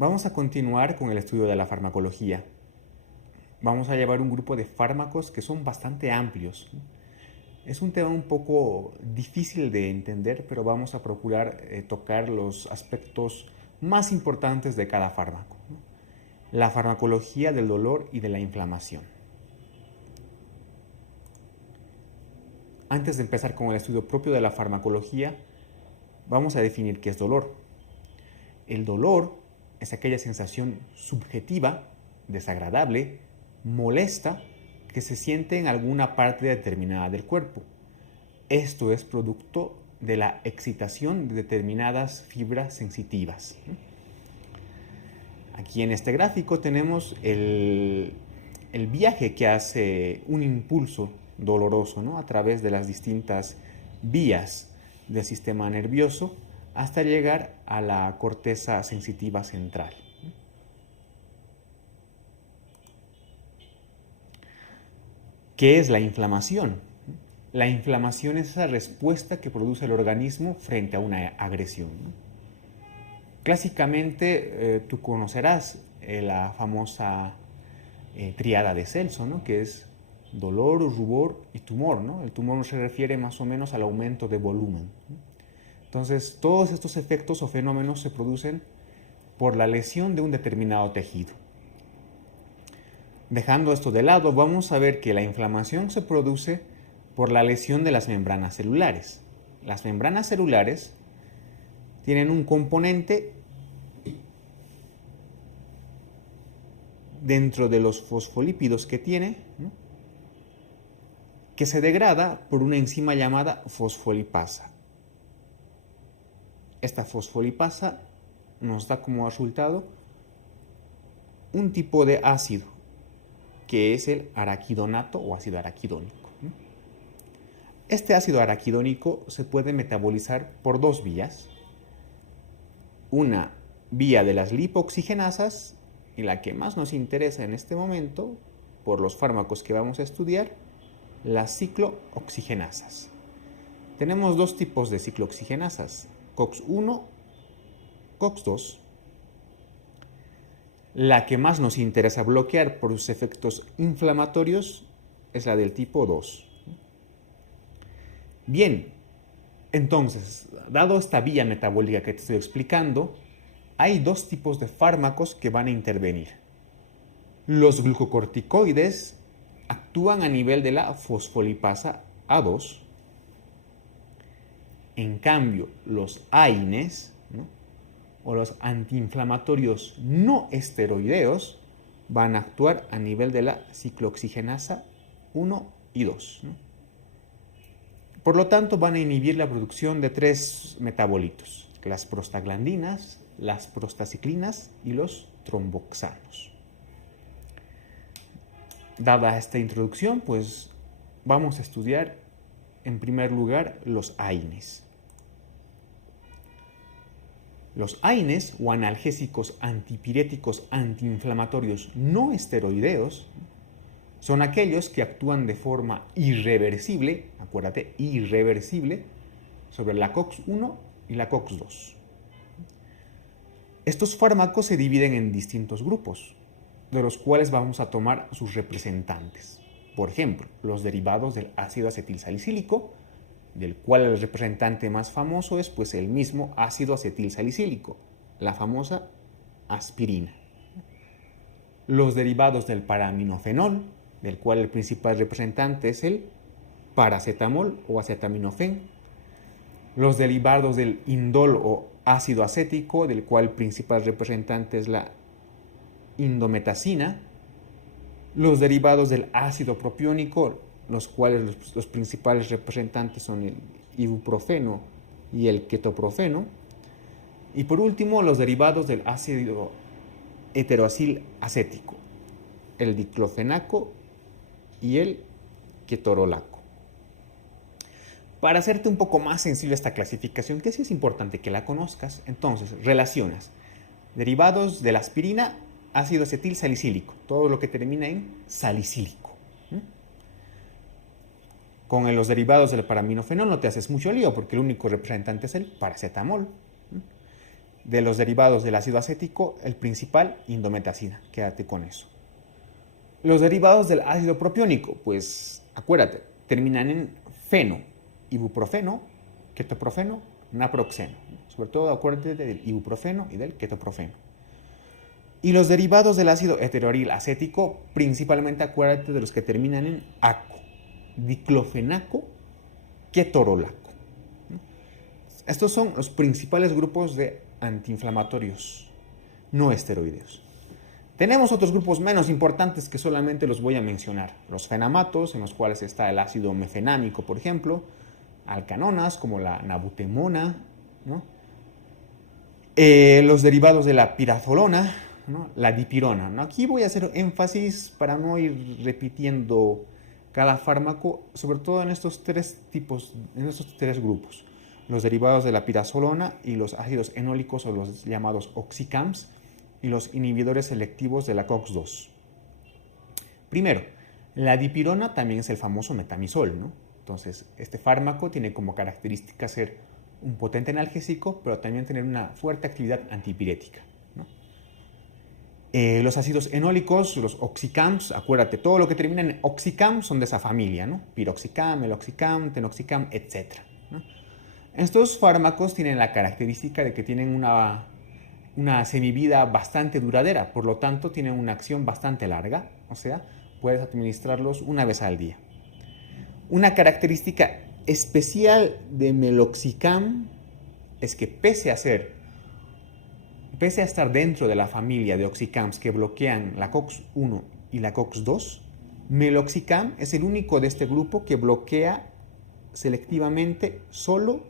Vamos a continuar con el estudio de la farmacología. Vamos a llevar un grupo de fármacos que son bastante amplios. Es un tema un poco difícil de entender, pero vamos a procurar tocar los aspectos más importantes de cada fármaco. La farmacología del dolor y de la inflamación. Antes de empezar con el estudio propio de la farmacología, vamos a definir qué es dolor. El dolor es aquella sensación subjetiva, desagradable, molesta, que se siente en alguna parte determinada del cuerpo. Esto es producto de la excitación de determinadas fibras sensitivas. Aquí en este gráfico tenemos el viaje que hace un impulso doloroso, ¿no?, a través de las distintas vías del sistema nervioso hasta llegar a la corteza sensitiva central. ¿Qué es la inflamación? La inflamación es esa respuesta que produce el organismo frente a una agresión. Clásicamente, tú conocerás la famosa tríada de Celso, ¿no?, que es dolor, rubor y tumor, ¿no? El tumor se refiere más o menos al aumento de volumen. Entonces, todos estos efectos o fenómenos se producen por la lesión de un determinado tejido. Dejando esto de lado, vamos a ver que la inflamación se produce por la lesión de las membranas celulares. Las membranas celulares tienen un componente dentro de los fosfolípidos que tiene, ¿no?, que se degrada por una enzima llamada fosfolipasa. Esta fosfolipasa nos da como resultado un tipo de ácido, que es el araquidonato o ácido araquidónico. Este ácido araquidónico se puede metabolizar por dos vías. Una vía de las lipoxigenasas, y la que más nos interesa en este momento, por los fármacos que vamos a estudiar, las ciclooxigenasas. Tenemos dos tipos de ciclooxigenasas, COX-1, COX-2. La que más nos interesa bloquear por sus efectos inflamatorios es la del tipo 2. Bien, entonces, dado esta vía metabólica que te estoy explicando, hay dos tipos de fármacos que van a intervenir. Los glucocorticoides actúan a nivel de la fosfolipasa A2. En cambio, los AINES, ¿no?, o los antiinflamatorios no esteroideos, van a actuar a nivel de la ciclooxigenasa 1 y 2. ¿no? Por lo tanto, van a inhibir la producción de tres metabolitos: las prostaglandinas, las prostaciclinas y los tromboxanos. Dada esta introducción, pues vamos a estudiar en primer lugar los AINES. Los AINES, o analgésicos antipiréticos antiinflamatorios no esteroideos, son aquellos que actúan de forma irreversible, acuérdate, irreversible, sobre la COX-1 y la COX-2. Estos fármacos se dividen en distintos grupos, de los cuales vamos a tomar sus representantes. Por ejemplo, los derivados del ácido acetilsalicílico, del cual el representante más famoso es pues el mismo ácido acetilsalicílico, la famosa aspirina. Los derivados del paraminofenol, del cual el principal representante es el paracetamol o acetaminofén. Los derivados del indol o ácido acético, del cual el principal representante es la indometacina. Los derivados del ácido propiónico, los cuales los principales representantes son el ibuprofeno y el ketoprofeno. Y por último, los derivados del ácido heteroacil acético, el diclofenaco y el ketorolaco. Para hacerte un poco más sencillo esta clasificación, que sí es importante que la conozcas, entonces relacionas derivados de la aspirina, ácido acetil salicílico, todo lo que termina en salicílico. Con los derivados del paraminofenol no te haces mucho lío porque el único representante es el paracetamol. De los derivados del ácido acético, el principal, indometacina. Quédate con eso. Los derivados del ácido propiónico, pues acuérdate, terminan en feno, ibuprofeno, ketoprofeno, naproxeno. Sobre todo acuérdate del ibuprofeno y del ketoprofeno. Y los derivados del ácido heteroaril acético, principalmente acuérdate de los que terminan en aco, diclofenaco, ketorolaco. Estos son los principales grupos de antiinflamatorios no esteroideos. Tenemos otros grupos menos importantes que solamente los voy a mencionar. Los fenamatos, en los cuales está el ácido mefenámico, por ejemplo, alcanonas como la nabutemona, ¿no? Los derivados de la pirazolona, ¿no? La dipirona, ¿no? Aquí voy a hacer énfasis para no ir repitiendo cada fármaco, sobre todo en estos tres grupos. Los derivados de la pirazolona y los ácidos enólicos o los llamados oxicams y los inhibidores selectivos de la COX-2. Primero, la dipirona también es el famoso metamisol, ¿no? Entonces, este fármaco tiene como característica ser un potente analgésico, pero también tener una fuerte actividad antipirética, ¿no? Los ácidos enólicos, los oxicams, acuérdate, todo lo que termina en oxicam son de esa familia, ¿no? Piroxicam, meloxicam, tenoxicam, etc., ¿no? Estos fármacos tienen la característica de que tienen una semivida bastante duradera, por lo tanto tienen una acción bastante larga, o sea, puedes administrarlos una vez al día. Una característica especial de meloxicam es que pese a estar dentro de la familia de oxicams que bloquean la COX-1 y la COX-2, meloxicam es el único de este grupo que bloquea selectivamente solo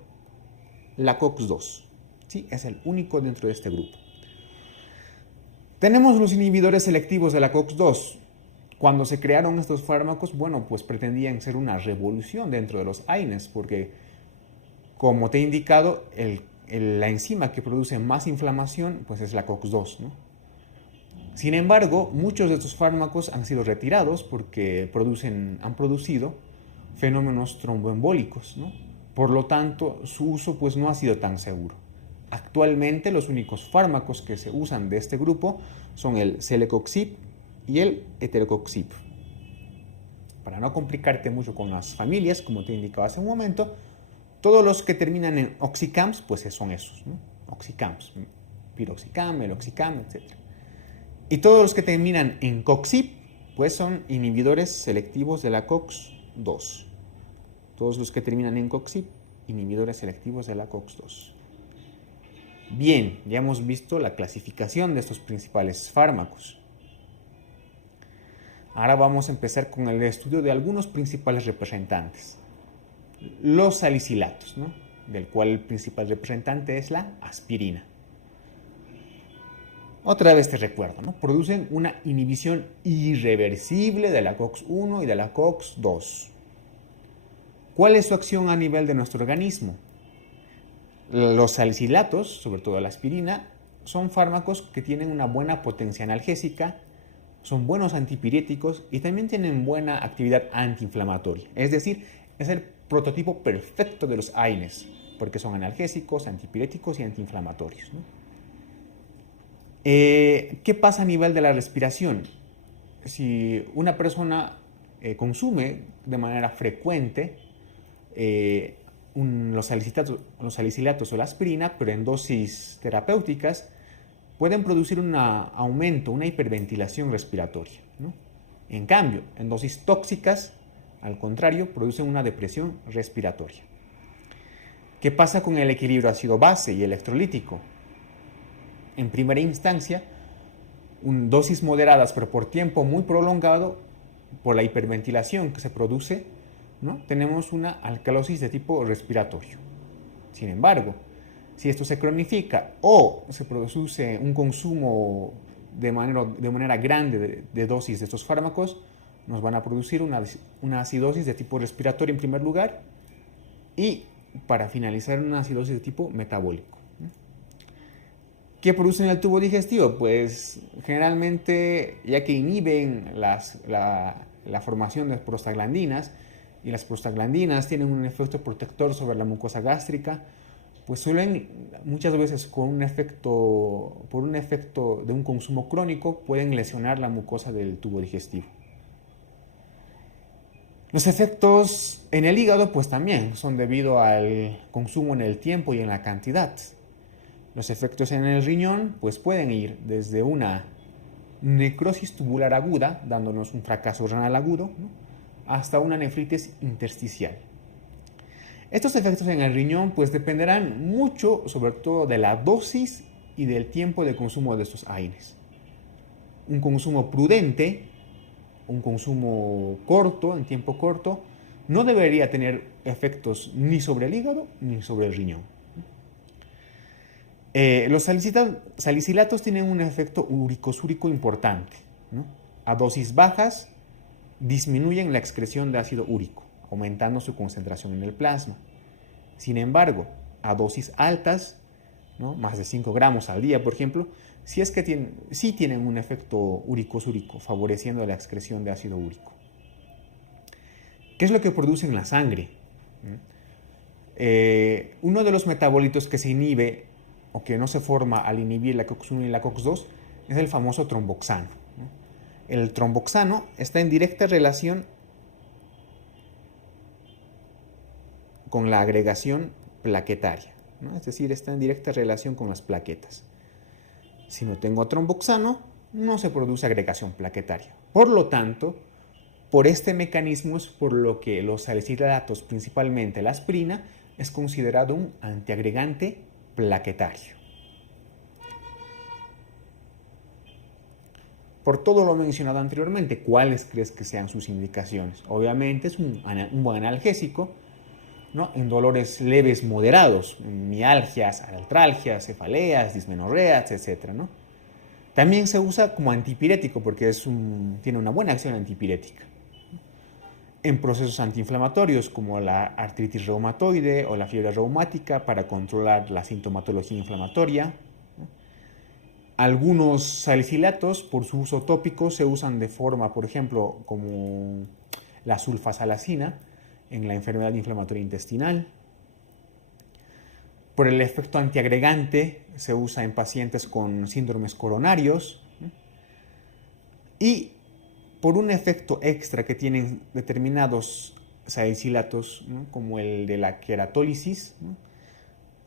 la COX-2. ¿Sí? Es el único dentro de este grupo. Tenemos los inhibidores selectivos de la COX-2. Cuando se crearon estos fármacos, bueno, pues pretendían ser una revolución dentro de los AINES, porque, como te he indicado, la enzima que produce más inflamación, pues es la COX-2, ¿no? Sin embargo, muchos de estos fármacos han sido retirados porque han producido fenómenos tromboembólicos, ¿no? Por lo tanto, su uso pues no ha sido tan seguro. Actualmente los únicos fármacos que se usan de este grupo son el celecoxib y el eterocoxib. Para no complicarte mucho con las familias, como te indicaba hace un momento, todos los que terminan en oxicams, pues son esos, ¿no? Oxicams, piroxicam, meloxicam, etc. Y todos los que terminan en coxib, pues son inhibidores selectivos de la COX-2. Todos los que terminan en coxib, inhibidores selectivos de la COX-2. Bien, ya hemos visto la clasificación de estos principales fármacos. Ahora vamos a empezar con el estudio de algunos principales representantes. Los salicilatos, ¿no? Del cual el principal representante es la aspirina. Otra vez te recuerdo, ¿no? Producen una inhibición irreversible de la COX-1 y de la COX-2. ¿Cuál es su acción a nivel de nuestro organismo? Los salicilatos, sobre todo la aspirina, son fármacos que tienen una buena potencia analgésica, son buenos antipiréticos y también tienen buena actividad antiinflamatoria. Es decir, es el prototipo perfecto de los AINES, porque son analgésicos, antipiréticos y antiinflamatorios, ¿no? ¿Qué pasa a nivel de la respiración? Si una persona consume de manera frecuente los salicilatos o la aspirina, pero en dosis terapéuticas, pueden producir un aumento, una hiperventilación respiratoria, ¿no? En cambio, en dosis tóxicas, al contrario, producen una depresión respiratoria. ¿Qué pasa con el equilibrio ácido-base y electrolítico? En primera instancia, dosis moderadas, pero por tiempo muy prolongado, por la hiperventilación que se produce, ¿no? Tenemos una alcalosis de tipo respiratorio. Sin embargo, si esto se cronifica o se produce un consumo de manera grande de dosis de estos fármacos, nos van a producir una acidosis de tipo respiratorio en primer lugar y, para finalizar, una acidosis de tipo metabólico. ¿Qué producen en el tubo digestivo? Pues generalmente, ya que inhiben la formación de prostaglandinas, y las prostaglandinas tienen un efecto protector sobre la mucosa gástrica, pues suelen muchas veces por un efecto de un consumo crónico pueden lesionar la mucosa del tubo digestivo. Los efectos en el hígado pues también son debido al consumo en el tiempo y en la cantidad. Los efectos en el riñón pues pueden ir desde una necrosis tubular aguda, dándonos un fracaso renal agudo, ¿no?, hasta una nefritis intersticial. Estos efectos en el riñón pues dependerán mucho, sobre todo, de la dosis y del tiempo de consumo de estos AINES. Un consumo prudente, un consumo corto, en tiempo corto, no debería tener efectos ni sobre el hígado ni sobre el riñón. Los salicilatos tienen un efecto uricosúrico importante, ¿no? A dosis bajas disminuyen la excreción de ácido úrico, aumentando su concentración en el plasma. Sin embargo, a dosis altas, ¿no?, más de 5 gramos al día, por ejemplo, sí tienen un efecto uricosúrico, favoreciendo la excreción de ácido úrico. ¿Qué es lo que produce en la sangre? Uno de los metabolitos que se inhibe o que no se forma al inhibir la COX-1 y la COX-2 es el famoso tromboxano, ¿no? El tromboxano está en directa relación con la agregación plaquetaria, ¿no? Es decir, está en directa relación con las plaquetas. Si no tengo tromboxano, no se produce agregación plaquetaria. Por lo tanto, por este mecanismo es por lo que los salicilatos, principalmente la aspirina, es considerado un antiagregante plaquetario. Por todo lo mencionado anteriormente, ¿cuáles crees que sean sus indicaciones? Obviamente es un buen analgésico, ¿no?, en dolores leves moderados, en mialgias, artralgias, cefaleas, dismenorreas, etc., ¿no? También se usa como antipirético porque tiene una buena acción antipirética. En procesos antiinflamatorios como la artritis reumatoide o la fiebre reumática para controlar la sintomatología inflamatoria, ¿no? Algunos salicilatos, por su uso tópico, se usan de forma, por ejemplo, como la sulfasalacina en la enfermedad inflamatoria intestinal. Por el efecto antiagregante se usa en pacientes con síndromes coronarios, ¿no?, y por un efecto extra que tienen determinados salicilatos, ¿no?, como el de la queratólisis, ¿no?,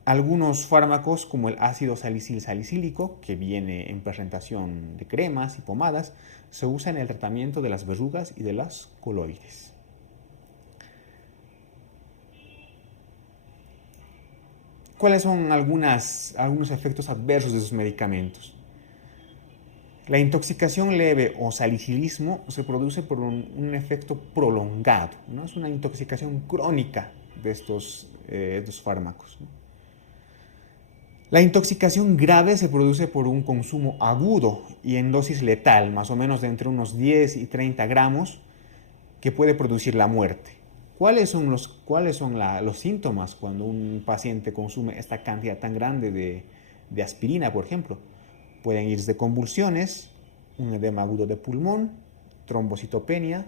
algunos fármacos como el ácido salicílico, que viene en presentación de cremas y pomadas, se usa en el tratamiento de las verrugas y de las coloides. ¿Cuáles son algunos efectos adversos de esos medicamentos? La intoxicación leve o salicilismo se produce por un efecto prolongado, ¿no? Es una intoxicación crónica de estos fármacos, ¿no? La intoxicación grave se produce por un consumo agudo y en dosis letal, más o menos de entre unos 10 y 30 gramos, que puede producir la muerte. ¿Cuáles son los síntomas cuando un paciente consume esta cantidad tan grande de aspirina, por ejemplo? Pueden ir de convulsiones, un edema agudo de pulmón, trombocitopenia,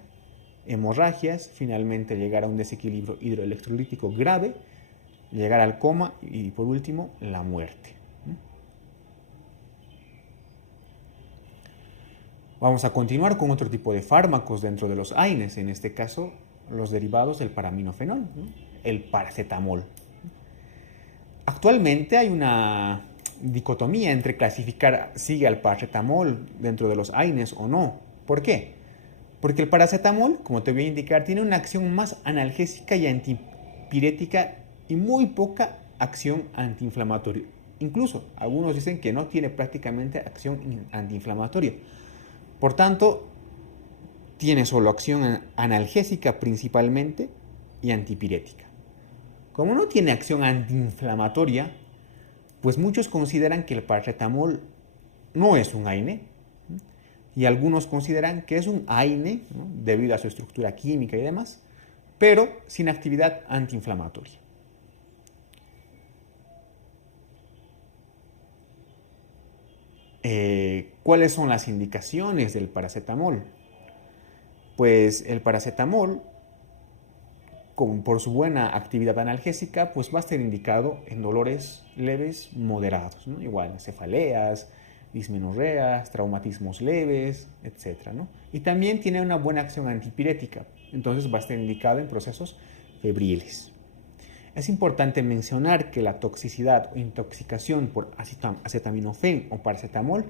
hemorragias, finalmente llegar a un desequilibrio hidroelectrolítico grave, llegar al coma y, por último, la muerte. Vamos a continuar con otro tipo de fármacos dentro de los AINES, en este caso los derivados del paraminofenol, ¿no?, el paracetamol. Actualmente hay una dicotomía entre clasificar sigue al paracetamol dentro de los AINES o no. ¿Por qué? Porque el paracetamol, como te voy a indicar, tiene una acción más analgésica y antipirética y muy poca acción antiinflamatoria. Incluso algunos dicen que no tiene prácticamente acción antiinflamatoria. Por tanto, tiene solo acción analgésica principalmente y antipirética. Como no tiene acción antiinflamatoria, pues muchos consideran que el paracetamol no es un AINE, ¿no?, y algunos consideran que es un AINE, ¿no?, debido a su estructura química y demás, pero sin actividad antiinflamatoria. ¿Cuáles son las indicaciones del paracetamol? Pues el paracetamol como por su buena actividad analgésica, pues va a estar indicado en dolores leves moderados, ¿no? Igual, cefaleas, dismenorreas, traumatismos leves, etc., ¿no? Y también tiene una buena acción antipirética, entonces va a estar indicado en procesos febriles. Es importante mencionar que la toxicidad o intoxicación por acetaminofén o paracetamol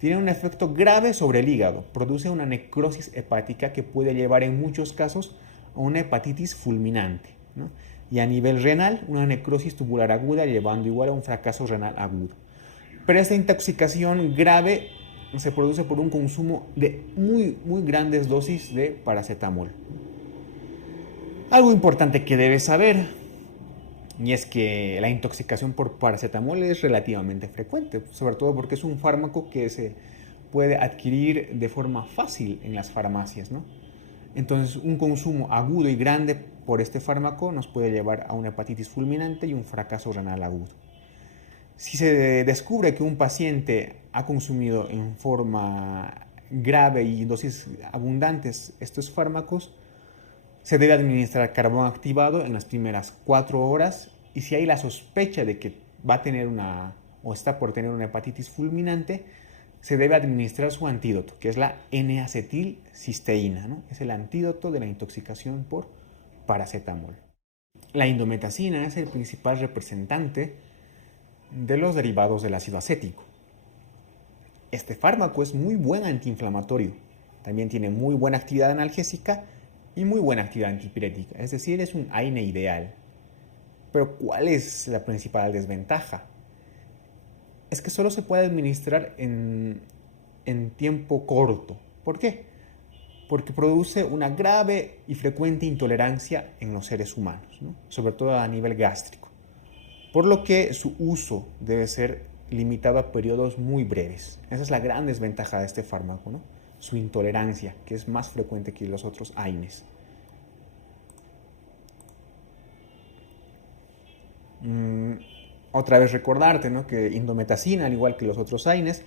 tiene un efecto grave sobre el hígado, produce una necrosis hepática que puede llevar en muchos casos a una hepatitis fulminante, ¿no? Y a nivel renal, una necrosis tubular aguda llevando igual a un fracaso renal agudo. Pero esta intoxicación grave se produce por un consumo de muy grandes dosis de paracetamol. Algo importante que debes saber, y es que la intoxicación por paracetamol es relativamente frecuente, sobre todo porque es un fármaco que se puede adquirir de forma fácil en las farmacias, ¿no? Entonces, un consumo agudo y grande por este fármaco nos puede llevar a una hepatitis fulminante y un fracaso renal agudo. Si se descubre que un paciente ha consumido en forma grave y en dosis abundantes estos fármacos, se debe administrar carbón activado en las primeras 4 horas y si hay la sospecha de que va a tener o está por tener una hepatitis fulminante, se debe administrar su antídoto, que es la N-acetilcisteína, ¿no? Es el antídoto de la intoxicación por paracetamol. La indometacina es el principal representante de los derivados del ácido acético. Este fármaco es muy buen antiinflamatorio, también tiene muy buena actividad analgésica y muy buena actividad antipirética, es decir, es un AINE ideal. Pero ¿cuál es la principal desventaja? Es que solo se puede administrar en tiempo corto. ¿Por qué? Porque produce una grave y frecuente intolerancia en los seres humanos, ¿no? Sobre todo a nivel gástrico. Por lo que su uso debe ser limitado a periodos muy breves. Esa es la gran desventaja de este fármaco, ¿no? Su intolerancia, que es más frecuente que los otros AINES. Otra vez recordarte, ¿no?, que indometacina, al igual que los otros AINES,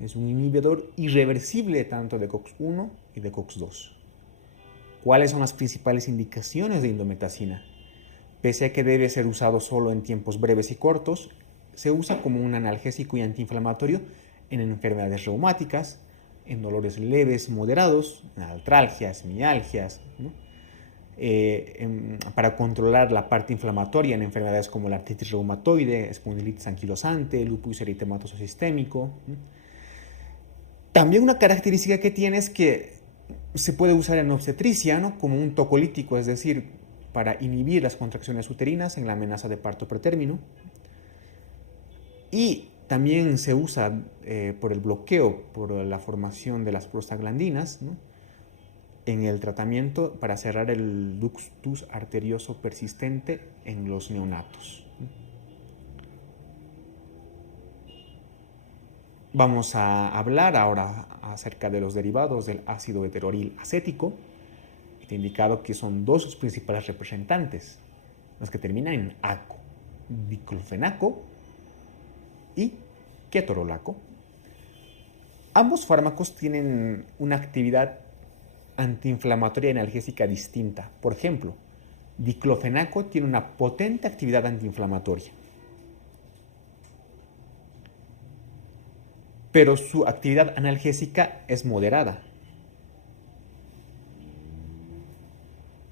es un inhibidor irreversible tanto de COX-1 y de COX-2. ¿Cuáles son las principales indicaciones de indometacina? Pese a que debe ser usado solo en tiempos breves y cortos, se usa como un analgésico y antiinflamatorio en enfermedades reumáticas, en dolores leves, moderados, en artralgias, mialgias, ¿no? Para controlar la parte inflamatoria en enfermedades como la artritis reumatoide, espondilitis anquilosante, lupus eritematoso sistémico, ¿no? También una característica que tiene es que se puede usar en obstetricia, ¿no?, como un tocolítico, es decir, para inhibir las contracciones uterinas en la amenaza de parto pretérmino. Y también se usa por el bloqueo, por la formación de las prostaglandinas, ¿no?, en el tratamiento para cerrar el ductus arterioso persistente en los neonatos. Vamos a hablar ahora acerca de los derivados del ácido heteroril acético. Está indicado que son dos sus principales representantes, los que terminan en aco, diclofenaco y ketorolaco. Ambos fármacos tienen una actividad antiinflamatoria y analgésica distinta. Por ejemplo, diclofenaco tiene una potente actividad antiinflamatoria, pero su actividad analgésica es moderada.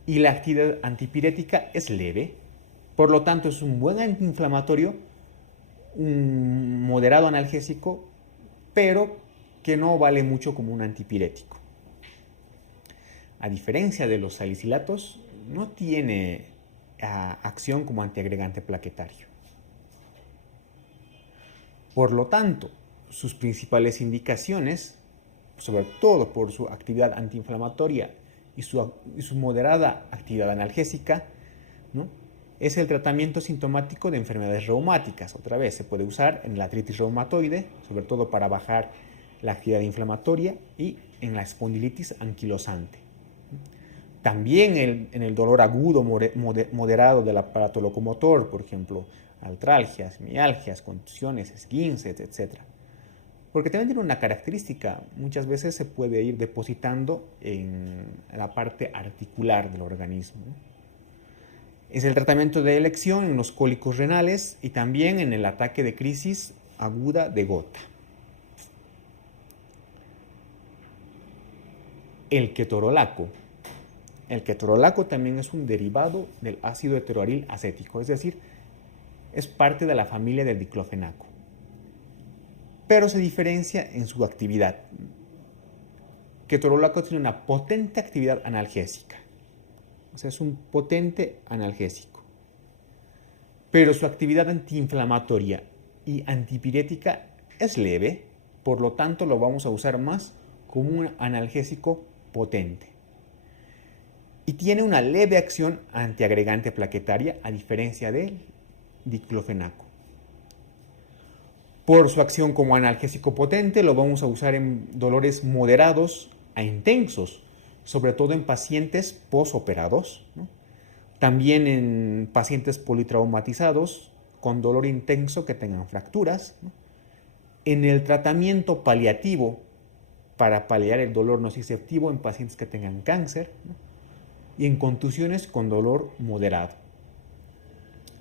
Y la actividad antipirética es leve. Por lo tanto, es un buen antiinflamatorio, un moderado analgésico, pero que no vale mucho como un antipirético. A diferencia de los salicilatos, no tiene acción como antiagregante plaquetario. Por lo tanto, sus principales indicaciones, sobre todo por su actividad antiinflamatoria y su moderada actividad analgésica, ¿no?, es el tratamiento sintomático de enfermedades reumáticas. Otra vez, se puede usar en la artritis reumatoide, sobre todo para bajar la actividad inflamatoria, y en la espondilitis anquilosante. También en el dolor agudo moderado del aparato locomotor, por ejemplo, artralgias, mialgias, contusiones, esguinces, etc. Porque también tiene una característica, muchas veces se puede ir depositando en la parte articular del organismo, ¿no? Es el tratamiento de elección en los cólicos renales y también en el ataque de crisis aguda de gota. El ketorolaco. El ketorolaco también es un derivado del ácido heteroaril acético, es decir, es parte de la familia del diclofenaco, pero se diferencia en su actividad. Ketorolaco tiene una potente actividad analgésica, o sea, es un potente analgésico, pero su actividad antiinflamatoria y antipirética es leve, por lo tanto lo vamos a usar más como un analgésico potente. Y tiene una leve acción antiagregante plaquetaria a diferencia del diclofenaco. Por su acción como analgésico potente lo vamos a usar en dolores moderados a intensos, sobre todo en pacientes posoperados, ¿no? También en pacientes politraumatizados con dolor intenso que tengan fracturas, ¿no? En el tratamiento paliativo para paliar el dolor nociceptivo en pacientes que tengan cáncer, ¿no? Y en contusiones con dolor moderado.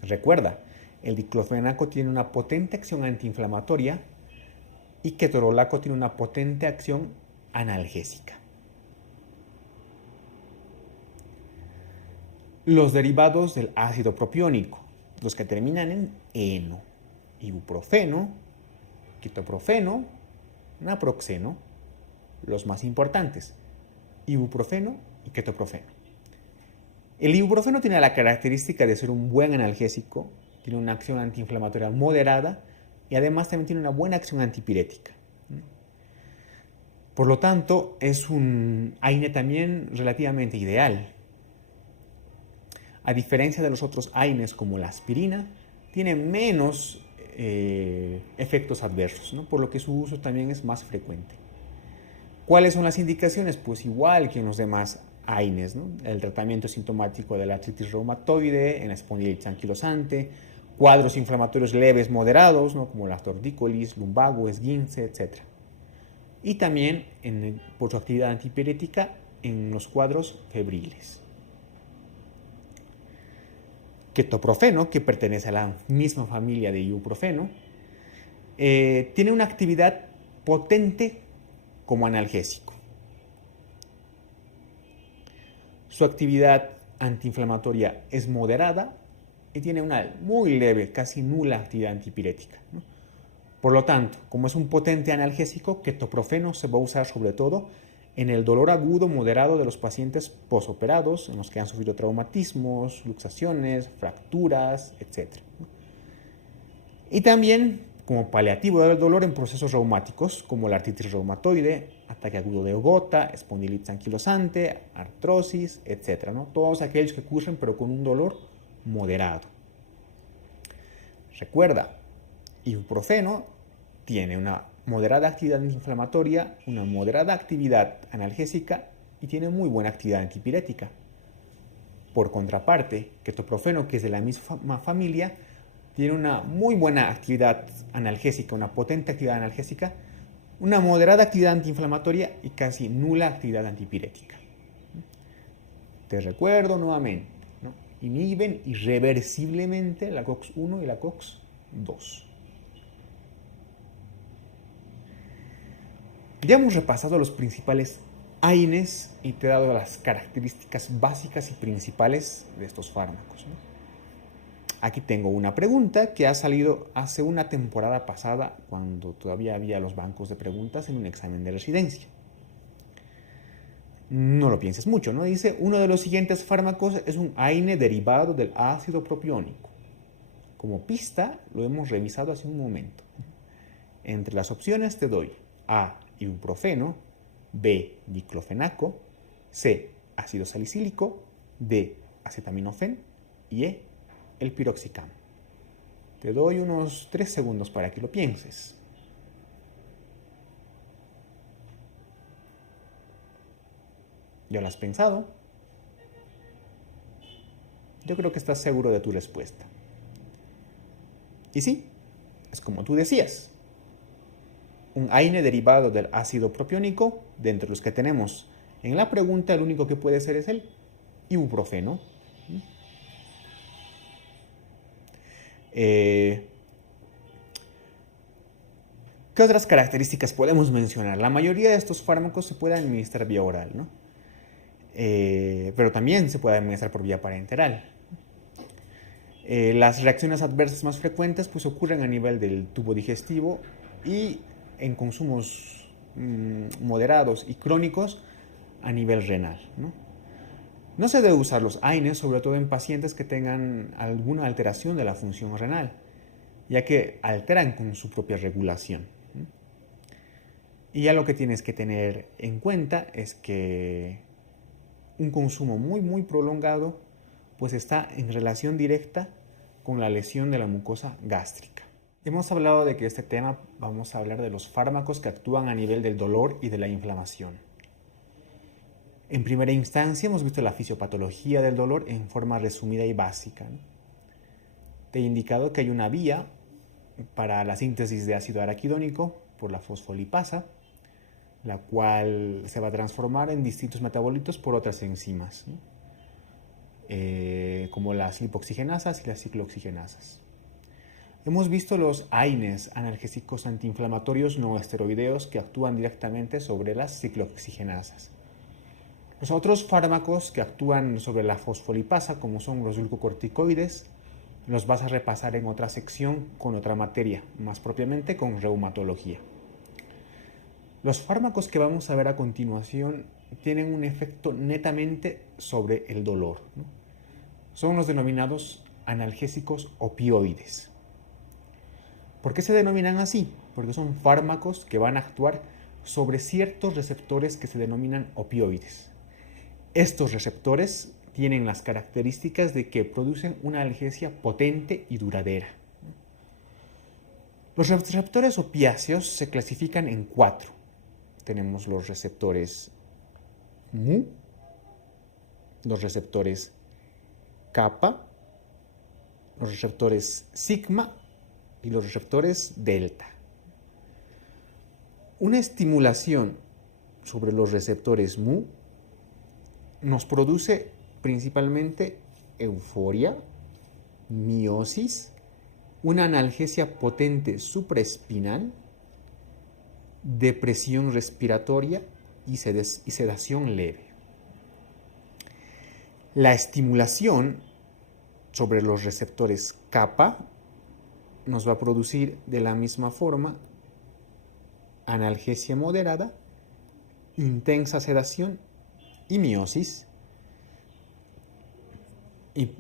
Recuerda, el diclofenaco tiene una potente acción antiinflamatoria y ketorolaco tiene una potente acción analgésica. Los derivados del ácido propiónico, los que terminan en eno, ibuprofeno, ketoprofeno, naproxeno, los más importantes, ibuprofeno y ketoprofeno. El ibuprofeno tiene la característica de ser un buen analgésico, tiene una acción antiinflamatoria moderada y además también tiene una buena acción antipirética. Por lo tanto, es un AINE también relativamente ideal. A diferencia de los otros AINES como la aspirina, tiene menos efectos adversos, ¿no? Por lo que su uso también es más frecuente. ¿Cuáles son las indicaciones? Pues igual que en los demás AINES, ¿no? El tratamiento sintomático de la artritis reumatoide, en la espondilitis anquilosante, cuadros inflamatorios leves moderados, ¿no? Como la tortícolis, lumbago, esguince, etc. Y también por su actividad antipirética en los cuadros febriles. Ketoprofeno, que pertenece a la misma familia de ibuprofeno, tiene una actividad potente como analgésico. Su actividad antiinflamatoria es moderada y tiene una muy leve, casi nula actividad antipirética, ¿no? Por lo tanto, como es un potente analgésico, ketoprofeno se va a usar sobre todo en el dolor agudo moderado de los pacientes posoperados, en los que han sufrido traumatismos, luxaciones, fracturas, etc. Y también como paliativo del dolor en procesos reumáticos, como la artritis reumatoide, ataque agudo de gota, espondilitis anquilosante, artrosis, etc., ¿no? Todos aquellos que ocurren pero con un dolor moderado. Recuerda, ibuprofeno tiene una moderada actividad antiinflamatoria, una moderada actividad analgésica y tiene muy buena actividad antipirética. Por contraparte, ketoprofeno, que es de la misma familia, tiene una muy buena actividad analgésica, una potente actividad analgésica, una moderada actividad antiinflamatoria y casi nula actividad antipirética. Te recuerdo nuevamente, ¿no? Inhiben irreversiblemente la COX-1 y la COX-2. Ya hemos repasado los principales AINES y te he dado las características básicas y principales de estos fármacos, ¿no? Aquí tengo una pregunta que ha salido hace una temporada pasada cuando todavía había los bancos de preguntas en un examen de residencia. No lo pienses mucho, ¿no? Dice, uno de los siguientes fármacos es un AINE derivado del ácido propiónico. Como pista, lo hemos revisado hace un momento. Entre las opciones te doy A, ibuprofeno, B, diclofenaco, C, ácido salicílico, D, acetaminofén y E, el piroxicam. Te doy unos 3 segundos para que lo pienses. ¿Ya lo has pensado? Yo creo que estás seguro de tu respuesta. Y sí, es como tú decías. Un AINE derivado del ácido propiónico, de entre los que tenemos en la pregunta, el único que puede ser es el ibuprofeno. ¿Qué otras características podemos mencionar? La mayoría de estos fármacos se pueden administrar vía oral, ¿no? Pero también se puede administrar por vía parenteral. Las reacciones adversas más frecuentes pues, ocurren a nivel del tubo digestivo y en consumos moderados y crónicos a nivel renal, ¿no? No se debe usar los AINES, sobre todo en pacientes que tengan alguna alteración de la función renal, ya que alteran con su propia regulación. Y ya lo que tienes que tener en cuenta es que un consumo muy prolongado pues está en relación directa con la lesión de la mucosa gástrica. Hemos hablado de que este tema vamos a hablar de los fármacos que actúan a nivel del dolor y de la inflamación. En primera instancia hemos visto la fisiopatología del dolor en forma resumida y básica, ¿no? Te he indicado que hay una vía para la síntesis de ácido araquidónico por la fosfolipasa, la cual se va a transformar en distintos metabolitos por otras enzimas, ¿no? Como las lipoxigenasas y las ciclooxigenasas. Hemos visto los AINES, analgésicos antiinflamatorios no esteroideos, que actúan directamente sobre las ciclooxigenasas. Los otros fármacos que actúan sobre la fosfolipasa, como son los glucocorticoides, los vas a repasar en otra sección con otra materia, más propiamente con reumatología. Los fármacos que vamos a ver a continuación tienen un efecto netamente sobre el dolor, ¿no? Son los denominados analgésicos opioides. ¿Por qué se denominan así? Porque son fármacos que van a actuar sobre ciertos receptores que se denominan opioides. Estos receptores tienen las características de que producen una analgesia potente y duradera. Los receptores opiáceos se clasifican en 4. Tenemos los receptores mu, los receptores kappa, los receptores sigma y los receptores delta. Una estimulación sobre los receptores mu nos produce principalmente euforia, miosis, una analgesia potente supraespinal, depresión respiratoria y sedación leve. La estimulación sobre los receptores kappa nos va a producir de la misma forma analgesia moderada, intensa sedación y miosis. Y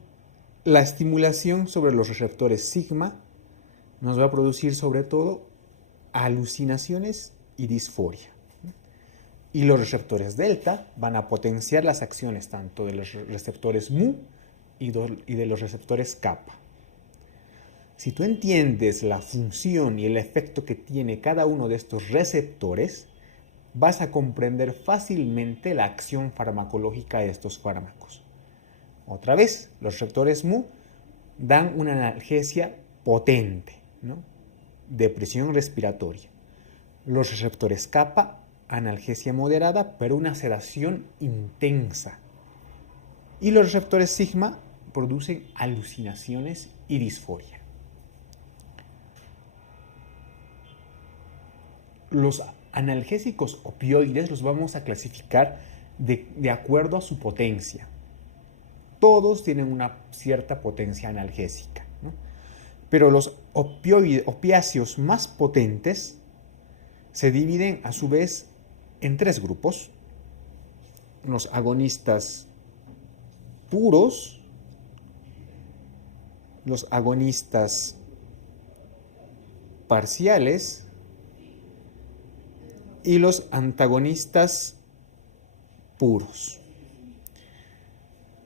la estimulación sobre los receptores sigma nos va a producir sobre todo alucinaciones y disforia. Y los receptores delta van a potenciar las acciones tanto de los receptores mu y de los receptores kappa. Si tú entiendes la función y el efecto que tiene cada uno de estos receptores, vas a comprender fácilmente la acción farmacológica de estos fármacos. Otra vez, los receptores mu dan una analgesia potente, ¿no? Depresión respiratoria. Los receptores kappa, analgesia moderada, pero una sedación intensa. Y los receptores sigma producen alucinaciones y disforia. Los analgésicos opioides los vamos a clasificar de acuerdo a su potencia. Todos tienen una cierta potencia analgésica, ¿no? Pero los opiáceos más potentes se dividen a su vez en 3 grupos: los agonistas puros, los agonistas parciales y los antagonistas puros.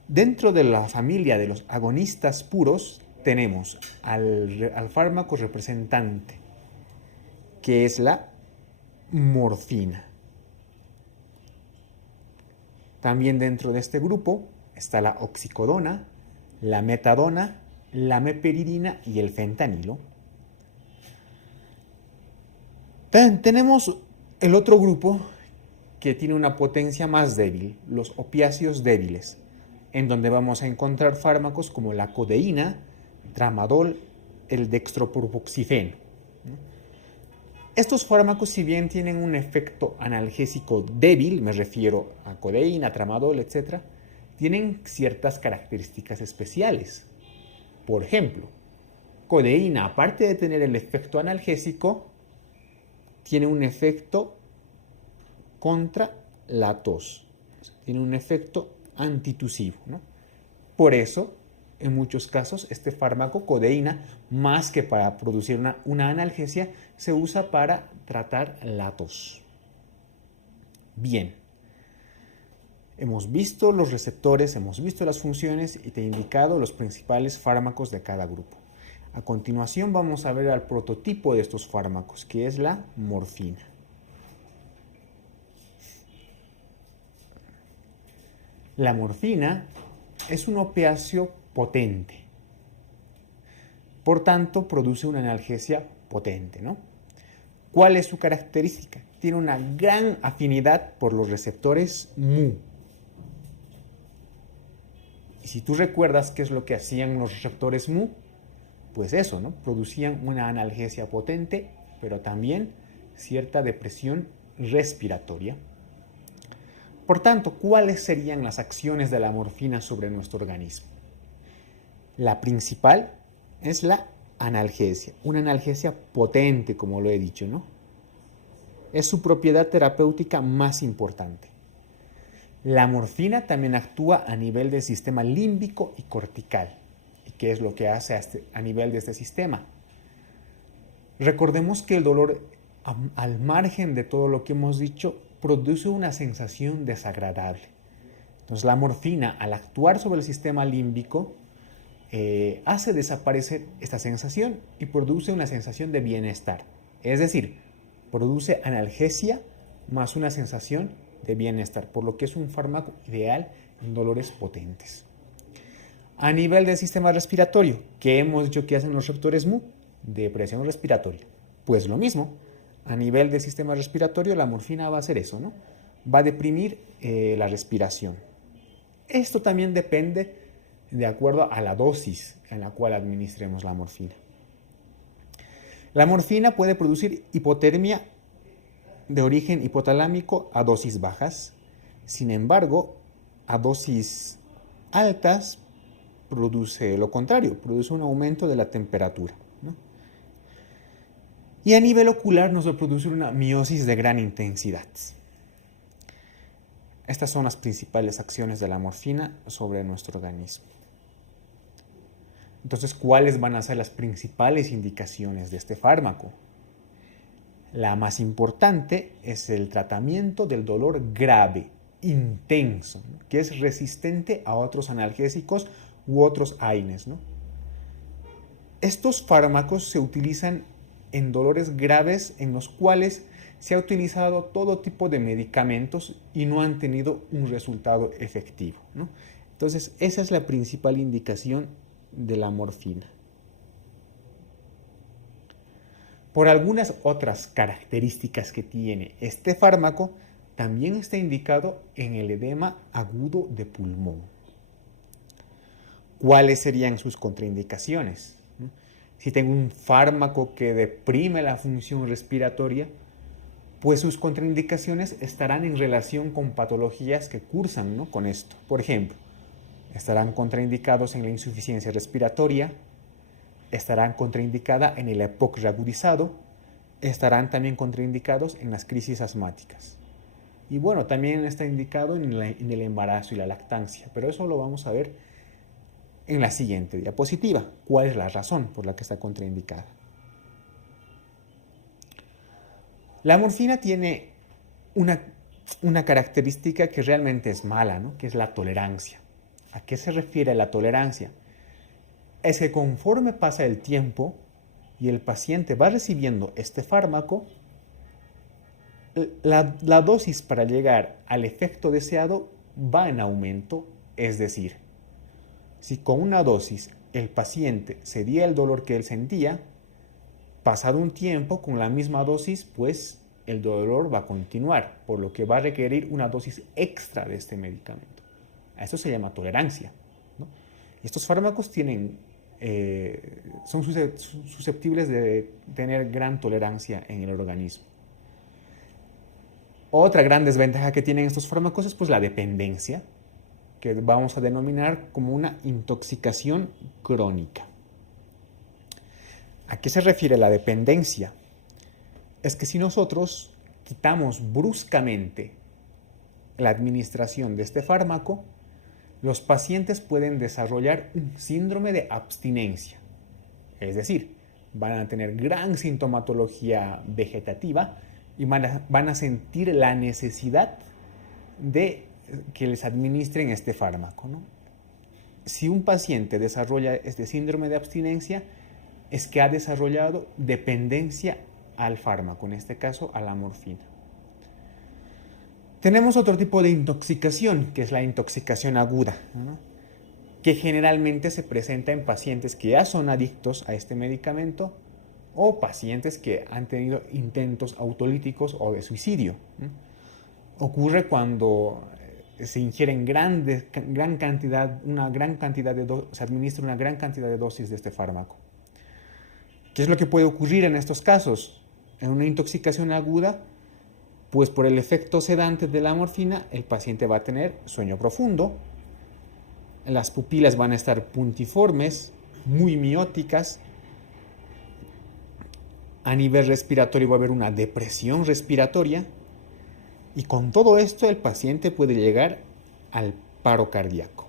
Dentro de la familia de los agonistas puros tenemos al fármaco representante, que es la morfina. También dentro de este grupo está la oxicodona, la metadona, la meperidina y el fentanilo. Tenemos el otro grupo que tiene una potencia más débil, los opiáceos débiles, en donde vamos a encontrar fármacos como la codeína, tramadol, el dextropropoxifeno. Estos fármacos, si bien tienen un efecto analgésico débil, me refiero a codeína, tramadol, etc., tienen ciertas características especiales. Por ejemplo, codeína, aparte de tener el efecto analgésico, tiene un efecto contra la tos, tiene un efecto antitusivo, ¿no? Por eso, en muchos casos, este fármaco, codeína, más que para producir una analgesia, se usa para tratar la tos. Bien, hemos visto los receptores, hemos visto las funciones y te he indicado los principales fármacos de cada grupo. A continuación vamos a ver el prototipo de estos fármacos, que es la morfina. La morfina es un opiáceo potente. Por tanto, produce una analgesia potente, ¿no? ¿Cuál es su característica? Tiene una gran afinidad por los receptores mu. Y si tú recuerdas qué es lo que hacían los receptores mu, pues eso, ¿no? Producían una analgesia potente, pero también cierta depresión respiratoria. Por tanto, ¿cuáles serían las acciones de la morfina sobre nuestro organismo? La principal es la analgesia, una analgesia potente, como lo he dicho, ¿no? Es su propiedad terapéutica más importante. La morfina también actúa a nivel del sistema límbico y cortical. ¿Y qué es lo que hace a nivel de este sistema? Recordemos que el dolor, al margen de todo lo que hemos dicho, produce una sensación desagradable. Entonces la morfina, al actuar sobre el sistema límbico, hace desaparecer esta sensación y produce una sensación de bienestar. Es decir, produce analgesia más una sensación de bienestar, por lo que es un fármaco ideal en dolores potentes. A nivel del sistema respiratorio, ¿qué hemos dicho que hacen los receptores mu? Depresión respiratoria. Pues lo mismo, a nivel del sistema respiratorio la morfina va a hacer eso, ¿no? Va a deprimir la respiración. Esto también depende de acuerdo a la dosis en la cual administremos la morfina. La morfina puede producir hipotermia de origen hipotalámico a dosis bajas. Sin embargo, a dosis altas produce lo contrario, produce un aumento de la temperatura, ¿no? Y a nivel ocular nos va a producir una miosis de gran intensidad. Estas son las principales acciones de la morfina sobre nuestro organismo. Entonces, ¿cuáles van a ser las principales indicaciones de este fármaco? La más importante es el tratamiento del dolor grave, intenso, ¿no? Que es resistente a otros analgésicos u otros AINES, ¿no? Estos fármacos se utilizan en dolores graves en los cuales se ha utilizado todo tipo de medicamentos y no han tenido un resultado efectivo, ¿no? Entonces, esa es la principal indicación de la morfina. Por algunas otras características que tiene este fármaco, también está indicado en el edema agudo de pulmón. ¿Cuáles serían sus contraindicaciones? Si tengo un fármaco que deprime la función respiratoria, pues sus contraindicaciones estarán en relación con patologías que cursan, ¿no?, con esto. Por ejemplo, estarán contraindicados en la insuficiencia respiratoria, estarán contraindicadas en el EPOC reagudizado, estarán también contraindicados en las crisis asmáticas. Y bueno, también está indicado en el embarazo y la lactancia, pero eso lo vamos a ver en la siguiente diapositiva. ¿Cuál es la razón por la que está contraindicada? La morfina tiene una característica que realmente es mala, ¿no?, que es la tolerancia. ¿A qué se refiere la tolerancia? Es que conforme pasa el tiempo y el paciente va recibiendo este fármaco, la dosis para llegar al efecto deseado va en aumento. Es decir, si con una dosis el paciente cedía el dolor que él sentía, pasado un tiempo con la misma dosis, pues el dolor va a continuar, por lo que va a requerir una dosis extra de este medicamento. A esto se llama tolerancia, ¿no? Y estos fármacos tienen son susceptibles de tener gran tolerancia en el organismo. Otra gran desventaja que tienen estos fármacos es pues la dependencia, que vamos a denominar como una intoxicación crónica. ¿A qué se refiere la dependencia? Es que si nosotros quitamos bruscamente la administración de este fármaco, los pacientes pueden desarrollar un síndrome de abstinencia. Es decir, van a tener gran sintomatología vegetativa y van a sentir la necesidad de que les administren este fármaco, ¿no? Si un paciente desarrolla este síndrome de abstinencia, es que ha desarrollado dependencia al fármaco, en este caso a la morfina. Tenemos otro tipo de intoxicación, que es la intoxicación aguda, ¿no? Que generalmente se presenta en pacientes que ya son adictos a este medicamento o pacientes que han tenido intentos autolíticos o de suicidio, ¿no? Ocurre cuando se ingieren se administra una gran cantidad de dosis de este fármaco. ¿Qué es lo que puede ocurrir en estos casos? En una intoxicación aguda, pues por el efecto sedante de la morfina, el paciente va a tener sueño profundo, las pupilas van a estar puntiformes, muy mióticas, a nivel respiratorio va a haber una depresión respiratoria, y con todo esto el paciente puede llegar al paro cardíaco,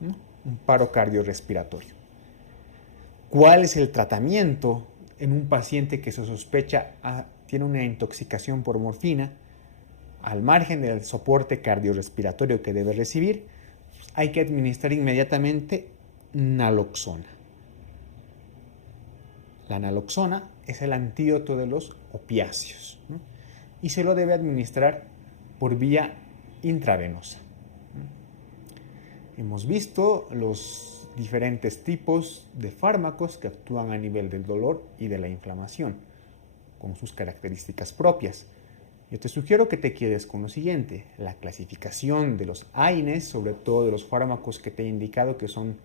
¿no? Un paro cardiorrespiratorio. ¿Cuál es el tratamiento en un paciente que se sospecha tiene una intoxicación por morfina? Al margen del soporte cardiorrespiratorio que debe recibir, hay que administrar inmediatamente naloxona. La naloxona es el antídoto de los opiáceos, ¿no? Y se lo debe administrar por vía intravenosa. Hemos visto los diferentes tipos de fármacos que actúan a nivel del dolor y de la inflamación, con sus características propias. Yo te sugiero que te quedes con lo siguiente: la clasificación de los AINES, sobre todo de los fármacos que te he indicado que son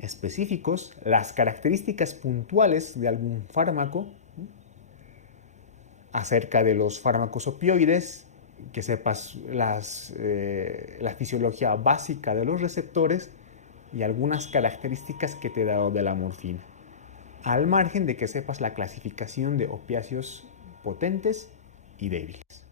específicos, las características puntuales de algún fármaco, acerca de los fármacos opioides, que sepas la fisiología básica de los receptores y algunas características que te he dado de la morfina, al margen de que sepas la clasificación de opiáceos potentes y débiles.